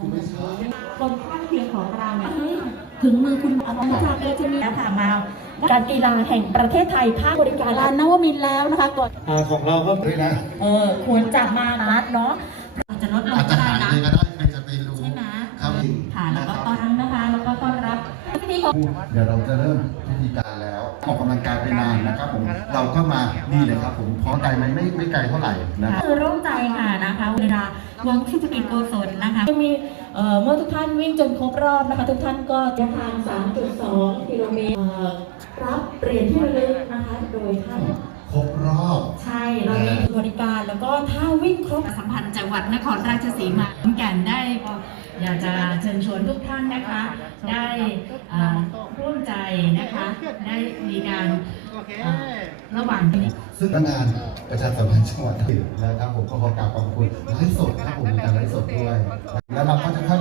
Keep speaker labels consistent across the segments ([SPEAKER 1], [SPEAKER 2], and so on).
[SPEAKER 1] คนข้างเคียงของเราเนี่ยถึงมือคุณอนุชาก็จะมีแล้วค่ะมาการกีฬาแห่งประเทศไทยภาคบริการลานนวมินทร์แล้วนะคะก่อน
[SPEAKER 2] อ่าของเราก็ด้วยนะ
[SPEAKER 1] เออควรจะมานัดเนาะอาจจะลดลง
[SPEAKER 2] อาจจะ
[SPEAKER 1] ก็ได้
[SPEAKER 2] หาย
[SPEAKER 1] นะ
[SPEAKER 2] เลยก็ได้ใครจะไปรู้
[SPEAKER 1] ใช่ไหม
[SPEAKER 2] ครับ
[SPEAKER 1] ค่ะแล้วก็ต้อนรับนะคะ แล้วก็ต้อนรับพิธีของ
[SPEAKER 2] เดี๋ยวเราจะเริ่มพิธีการแล้วออกกำลังกายไปนานนะครับผมเราก็มานี่เลยครับผมเพราะไกลมันไม่ไม่ไกลเท่าไหร่นะครับ
[SPEAKER 1] คือร่วมใจค่ะนะคะเวลา วังชุติกิจโกศลนะคะจะมีเอ่อเมื่อทุกท่านวิ่งจนครบรอบนะคะ ทุกท่านก็จะทาง 3.2 กิโลเมตรเอ่อรับเหรียญที่ระลึกนะคะโดยท่าน
[SPEAKER 2] ครบรอบ
[SPEAKER 1] ใช่เรามีบริการแล้วก็ถ้าวิ่งครบสัมพันธ์จังหวัดนครราชสีมาขอนแก่นได้ก็อยากจะเชิญชวนทุกท่านนะคะ ได้อ่าร่วมใจนะคะ ได้มีการอ่า ระหว่าง
[SPEAKER 2] ซึ่งพนักงานประชาสัมพันธ์จังหวัดนะครับผมก็ขอกราบขอบคุณไลฟ์สดครับผมการไลฟ์สดด้วย แล้วเราก็จะค่อย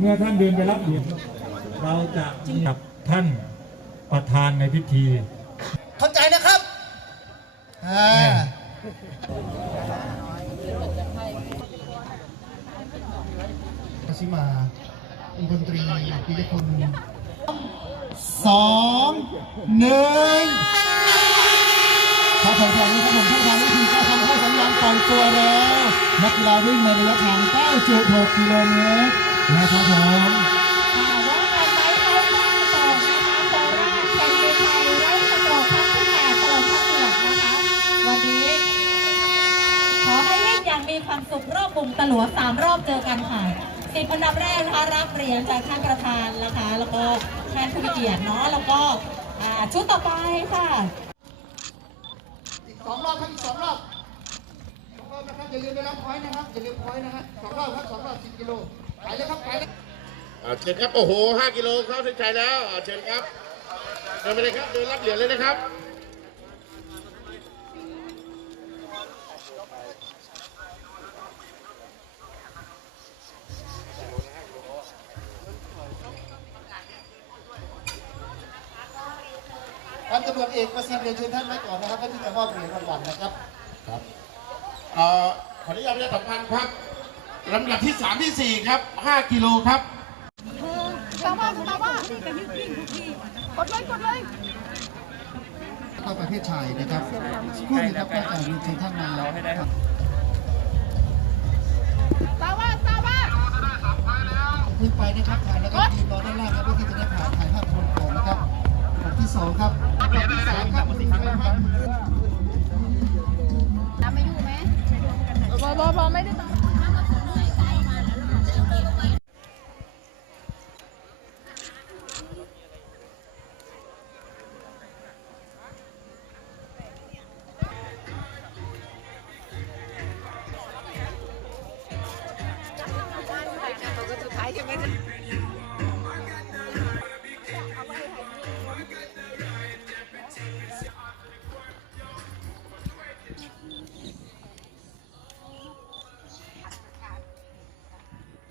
[SPEAKER 2] เมื่อ
[SPEAKER 3] ท่านเดินไปรับเหรียญเราจะกับท่านประธานในพิธี
[SPEAKER 2] เข้าใจนะครับอ่าชิมาอุบลตรีปิยคุณสองหนึ่งขอถอยทางนะครับผมท่านทางวิธีก็ทำเข้สัญญาณปล่อยตัวแล้วนักกีฬาวิ่งในระยะทาง 9.6 กิโลเมตร นะครับผม
[SPEAKER 1] ค่ะว่ากันไว้เข้าข้างต่อนะคะโคราชแข่งในไทยไร้กระจกครั้งที่แปดตลอดทั้งเดือนนะคะวันนี้ขอให้วิ่งอย่างมีความสุขรอบบุงตะหลวสามรอบเจอกันค่ะสิบอันดับแรกนะคะรับเหรียญจากท่านประธานนะคะ แล้วก็แทนผู้เกียรติเนาะแล้วก็ชุดต่อไปค่ะ
[SPEAKER 2] อีกสองรอบครับอีกสองรอบสองรอบนะครับอย่าลืมไปรับพอยนะครับอย่าลืมพอยนะฮะสองรอบครับสองรอบสิบกิโล ไปเลยครับไปเลย
[SPEAKER 4] อ่าเชิญครับ โอ้โห5กิโลเข้าเส้นชัยแล้วอ่าเชิญครับเดินไปเลยครับเดินรับเหรียญเลยนะครับ
[SPEAKER 2] พันตำรวจเอกประสิทธิ์เรียนเชิญท่านไว้ก่อนนะครับเพื่อที่จะมอบเหรียญรางวัลนะครับครับ
[SPEAKER 4] เอ่อขออนุญาตประชาสัมพันธ์ครับ ลำดับที่ 3 ที่ 4 ครับ 5 กิโลครับ
[SPEAKER 2] แล้วก็ประเภทชายนะครับสักครู่นี้ครับก็จะเรียนเชิญท่านมาครับ
[SPEAKER 5] สาว่าสาว่า
[SPEAKER 2] ขึ้นไปนะครับถ่ายแล้วก็ยืนรอด้านล่างครับเพื่อที่จะได้ถ่ายถ่ายภาพรวมก่อนนะครับลำดับที่สองครับลำดับที่สามครับคุณชัยพัฒน์
[SPEAKER 5] น้ำไม่อยู่ไหมบอบอบอไม่ได้ตาม ใช่ไหม